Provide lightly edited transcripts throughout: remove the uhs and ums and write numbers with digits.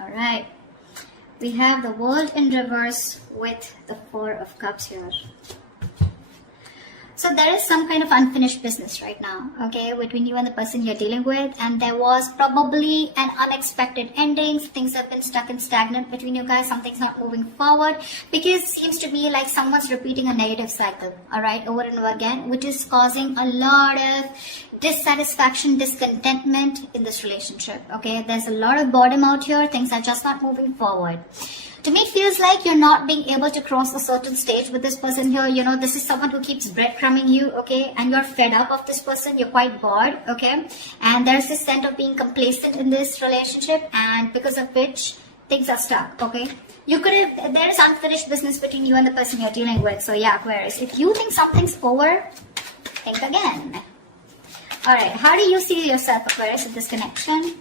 All right. We have the World in reverse with the Four of Cups here. So there is some kind of unfinished business right now, okay, between you and the person you're dealing with, and there was probably an unexpected ending. Things have been stuck and stagnant between you guys. Something's not moving forward because it seems to be like someone's repeating a negative cycle, all right, over and over again, which is causing a lot of dissatisfaction, discontentment in this relationship, okay. There's a lot of boredom out here. Things are just not moving forward. To me, it feels like you're not being able to cross a certain stage with this person here. You know, this is someone who keeps breadcrumbing you, okay? And you're fed up of this person. You're quite bored, okay? And there's this sense of being complacent in this relationship, and because of which things are stuck, okay? You could have, there is unfinished business between you and the person you're dealing with. So yeah, Aquarius, if you think something's over, think again. All right, how do you see yourself, Aquarius, in this connection?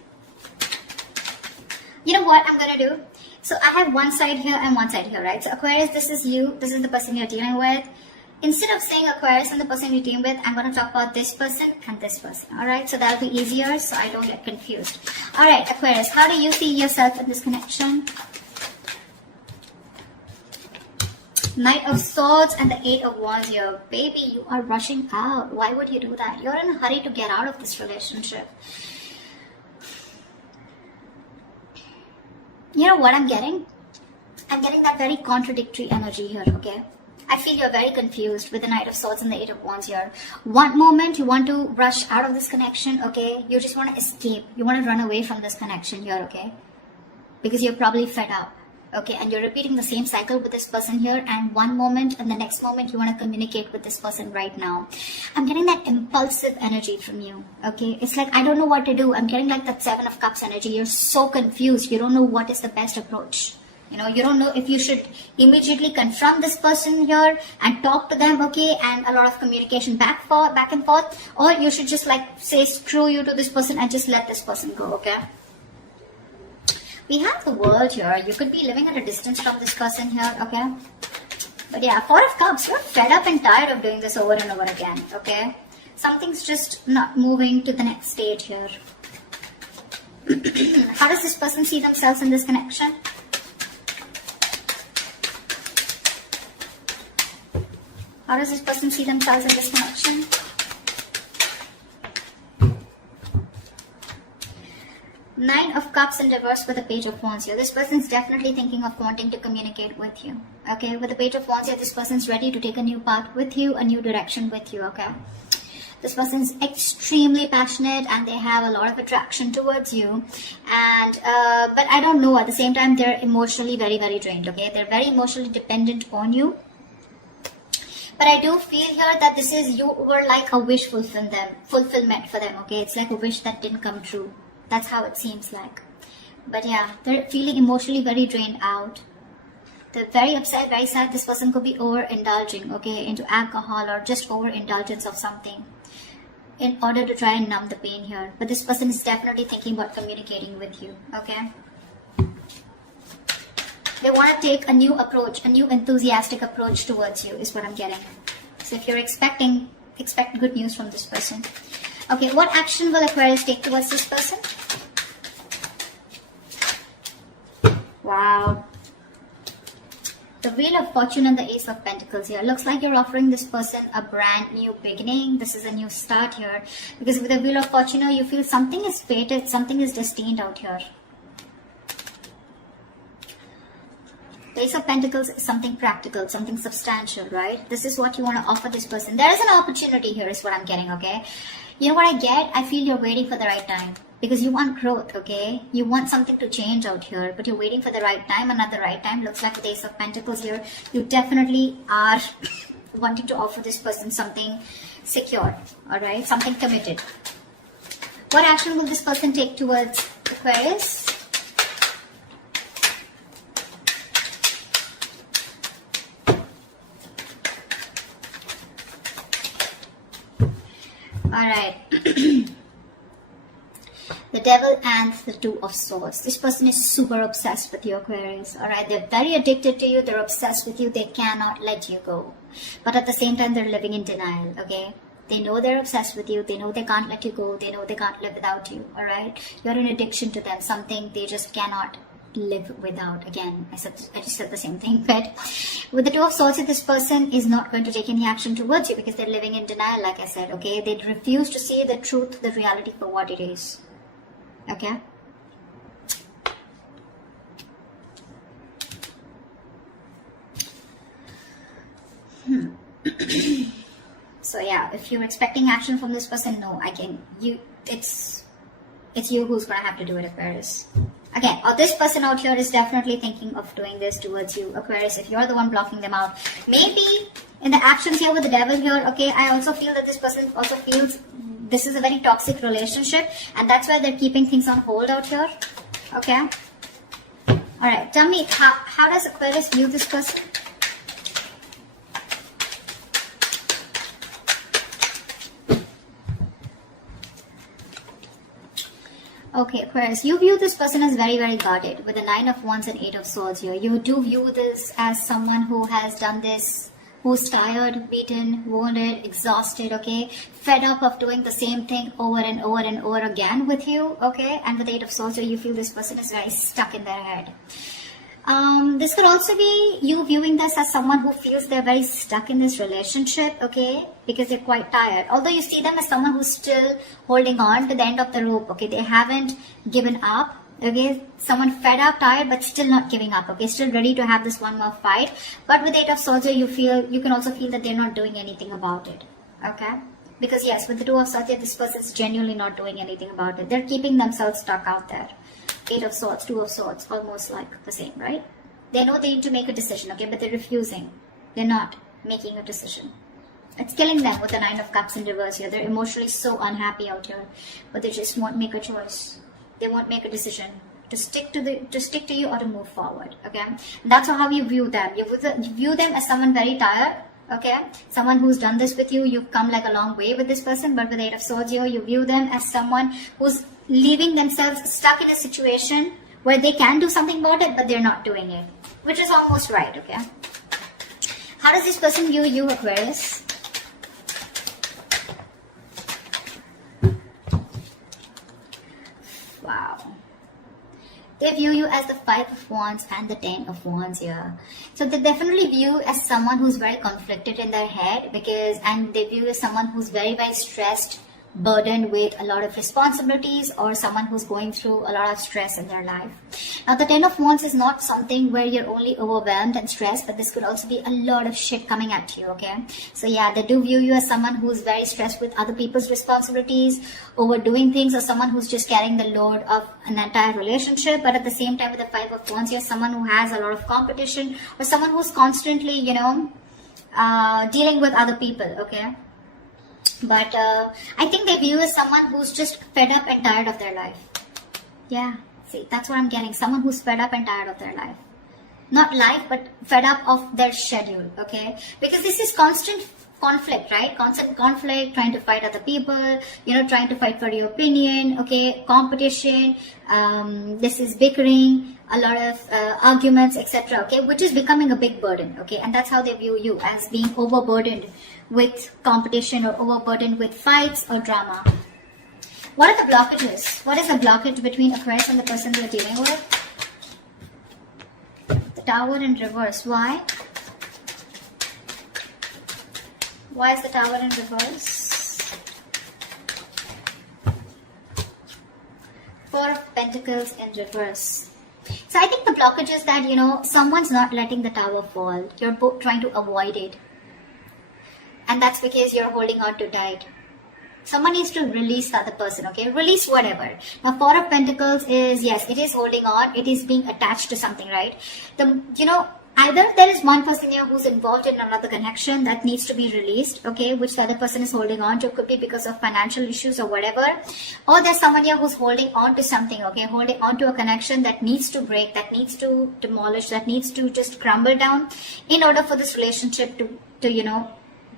You know what I'm going to do? So I have one side here and one side here, right? So Aquarius, this is you. This is the person you're dealing with. Instead of saying Aquarius and the person you're dealing with, I'm going to talk about this person and this person. All right? So that'll be easier so I don't get confused. All right, Aquarius, how do you see yourself in this connection? Knight of Swords and the Eight of Wands here. Baby, you are rushing out. Why would you do that? You're in a hurry to get out of this relationship. You know what I'm getting? I'm getting that very contradictory energy here, okay? I feel you're very confused with the Knight of Swords and the Eight of Wands here. One moment you want to rush out of this connection, okay? You just want to escape. You want to run away from this connection here, okay? Because you're probably fed up, okay? And you're repeating the same cycle with this person here, and one moment and the next moment you want to communicate with this person right now. I'm getting that impulsive energy from you, okay? It's like, I don't know what to do. I'm getting like that Seven of Cups energy. You're so confused. You don't know what is the best approach. You know, you don't know if you should immediately confront this person here and talk to them, okay? And a lot of communication back and forth. Or you should just like say screw you to this person and just let this person go, okay? We have the World here. You could be living at a distance from this person here, okay? But yeah, Four of Cups, you're fed up and tired of doing this over and over again, okay? Something's just not moving to the next stage here. How does this person see themselves in this connection? How does this person see themselves in this connection? Nine of Cups in reverse with the Page of Wands here. This person's definitely thinking of wanting to communicate with you. Okay, with the Page of Wands here, this person's ready to take a new path with you, a new direction with you, okay? This person's extremely passionate and they have a lot of attraction towards you. And, but I don't know, at the same time, they're emotionally very, very drained, okay? They're very emotionally dependent on you. But I do feel here that this is, you were like a wish fulfillment for them, okay? It's like a wish that didn't come true. That's how it seems like. But yeah, they're feeling emotionally very drained out. They're very upset, very sad. This person could be overindulging, okay, into alcohol or just overindulgence of something in order to try and numb the pain here. But this person is definitely thinking about communicating with you, okay? They want to take a new approach, a new enthusiastic approach towards you is what I'm getting. So if you're expect good news from this person. Okay, what action will Aquarius take towards this person? Wow. The Wheel of Fortune and the Ace of Pentacles here. Looks like you're offering this person a brand new beginning. This is a new start here. Because with the Wheel of Fortune, you feel something is fated, something is destined out here. The Ace of Pentacles is something practical, something substantial, right? This is what you want to offer this person. There is an opportunity here is what I'm getting, okay? You know what I get? I feel you're waiting for the right time. Because you want growth, okay? You want something to change out here, but you're waiting for the right time, and at the right time, looks like with the Ace of Pentacles here, you definitely are wanting to offer this person something secure, alright? Something committed. What action will this person take towards Aquarius? Alright. The Devil and the Two of Swords. This person is super obsessed with you, Aquarius. Alright, they're very addicted to you. They're obsessed with you. They cannot let you go. But at the same time, they're living in denial, okay? They know they're obsessed with you. They know they can't let you go. They know they can't live without you. All right. You're an addiction to them. Something they just cannot live without. Again, I just said the same thing. But with the Two of Swords, this person is not going to take any action towards you because they're living in denial, like I said. Okay. They refuse to see the truth, the reality for what it is. Okay. So yeah, if you're expecting action from this person, no, it's you who's gonna have to do it, Aquarius. Okay, or this person out here is definitely thinking of doing this towards you, Aquarius, if you're the one blocking them out. Maybe in the actions here with the devil here, okay, I also feel that this person also feels this is a very toxic relationship, and that's why they're keeping things on hold out here. Okay. Alright, tell me, how does Aquarius view this person? Okay, Aquarius, you view this person as very, very guarded with the 9 of Wands and 8 of Swords here. You do view this as someone who has done this, who's tired, beaten, wounded, exhausted, okay, fed up of doing the same thing over and over and over again with you, okay, and with the 8 of Swords here, you feel this person is very stuck in their head. This could also be you viewing this as someone who feels they're very stuck in this relationship, okay, because they're quite tired. Although you see them as someone who's still holding on to the end of the rope, okay, they haven't given up, okay, someone fed up, tired, but still not giving up, okay, still ready to have this one more fight. But with 8 of Swords, you can also feel that they're not doing anything about it, okay, because yes, with the 2 of Swords, this person's genuinely not doing anything about it. They're keeping themselves stuck out there. 8 of Swords, 2 of Swords, almost like the same, right? They know they need to make a decision, okay, but they're refusing. They're not making a decision. It's killing them with the 9 of Cups in reverse here. They're emotionally so unhappy out here, but they just won't make a choice. They won't make a decision to stick to you or to move forward, okay? And that's how you view them. You view them as someone very tired, okay? Someone who's done this with you. You've come like a long way with this person, but with 8 of Swords here, you view them as someone who's leaving themselves stuck in a situation where they can do something about it, but they're not doing it, which is almost right, okay? How does this person view you, Aquarius? Wow. They view you as the 5 of Wands and the 10 of Wands here. So they definitely view you as someone who's very conflicted in their head, and they view you as someone who's very, very stressed, burdened with a lot of responsibilities, or someone who's going through a lot of stress in their life. Now the 10 of Wands is not something where you're only overwhelmed and stressed, but this could also be a lot of shit coming at you, okay? So yeah, they do view you as someone who's very stressed with other people's responsibilities, overdoing things, or someone who's just carrying the load of an entire relationship. But at the same time, with the 5 of Wands, you're someone who has a lot of competition, or someone who's constantly, dealing with other people, okay? But I think they view as someone who's just fed up and tired of their life. Yeah, see, that's what I'm getting. Someone who's fed up and tired of their life. Not life, but fed up of their schedule, okay? Because this is constant conflict, right? Constant conflict, trying to fight other people, trying to fight for your opinion, okay? Competition, this is bickering, a lot of arguments, etc., okay? Which is becoming a big burden, okay? And that's how they view you, as being overburdened with competition or overburdened with fights or drama. What are the blockages? What is the blockage between Aquarius and the person you're dealing with? The Tower in reverse. Why? Why is the Tower in reverse? 4 of Pentacles in reverse. So I think the blockage is that, someone's not letting the Tower fall. You're both trying to avoid it. And that's because you're holding on too tight. Someone needs to release the other person, okay? Release whatever. Now, 4 of Pentacles is, yes, it is holding on. It is being attached to something, right? Either there is one person here who's involved in another connection that needs to be released, okay, which the other person is holding on to. It could be because of financial issues or whatever. Or there's someone here who's holding on to something, okay, holding on to a connection that needs to break, that needs to demolish, that needs to just crumble down in order for this relationship to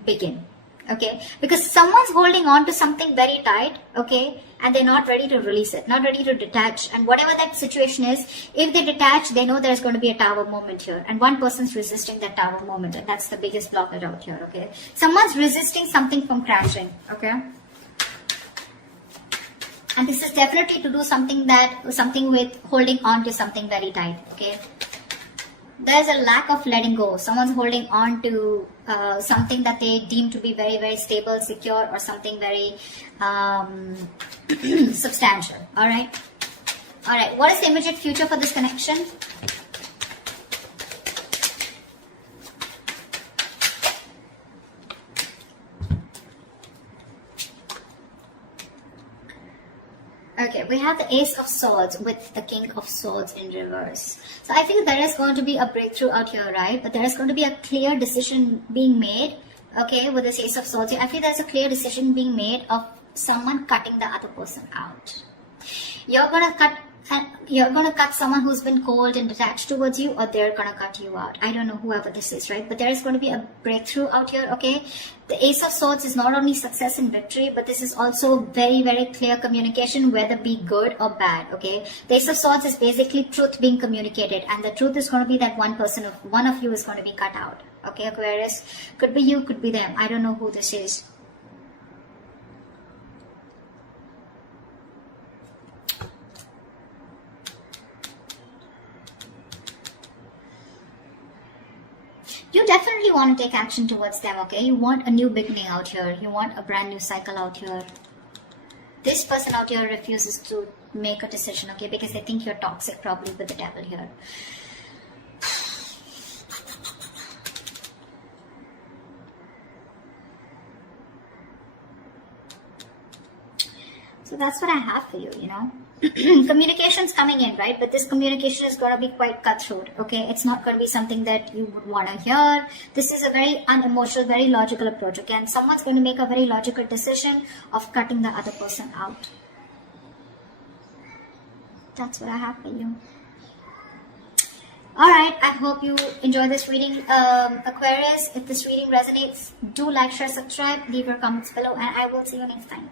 begin. Okay, because someone's holding on to something very tight, okay, and they're not ready to release it, not ready to detach. And whatever that situation is, if they detach, they know there's going to be a tower moment here, and one person's resisting that tower moment, and that's the biggest blocker out here. Okay, someone's resisting something from crashing. Okay, and this is definitely to do something with holding on to something very tight. Okay, there's a lack of letting go. Someone's holding on to something that they deem to be very, very stable, secure, or something very substantial. All right. All right. What is the immediate future for this connection? Okay, we have the Ace of Swords with the King of Swords in reverse. So I feel there is going to be a breakthrough out here, right? But there is going to be a clear decision being made, okay, with this Ace of Swords. I feel there's a clear decision being made of someone cutting the other person out. You're going to cut someone who's been cold and detached towards you, or they're going to cut you out. I don't know whoever this is, right? But there is going to be a breakthrough out here, okay? The Ace of Swords is not only success and victory, but this is also very, very clear communication, whether be good or bad, okay? The Ace of Swords is basically truth being communicated, and the truth is going to be that one of you is going to be cut out, okay, Aquarius? Could be you, could be them. I don't know who this is. You definitely want to take action towards them, okay? You want a new beginning out here. You want a brand new cycle out here. This person out here refuses to make a decision, okay? Because they think you're toxic, probably with the devil here. So that's what I have for you, you know. Communication's coming in, right? But this communication is going to be quite cutthroat, okay? It's not going to be something that you would want to hear. This is a very unemotional, very logical approach, okay? And someone's going to make a very logical decision of cutting the other person out. That's what I have for you. Alright, I hope you enjoy this reading, Aquarius. If this reading resonates, do like, share, subscribe, leave your comments below, and I will see you next time.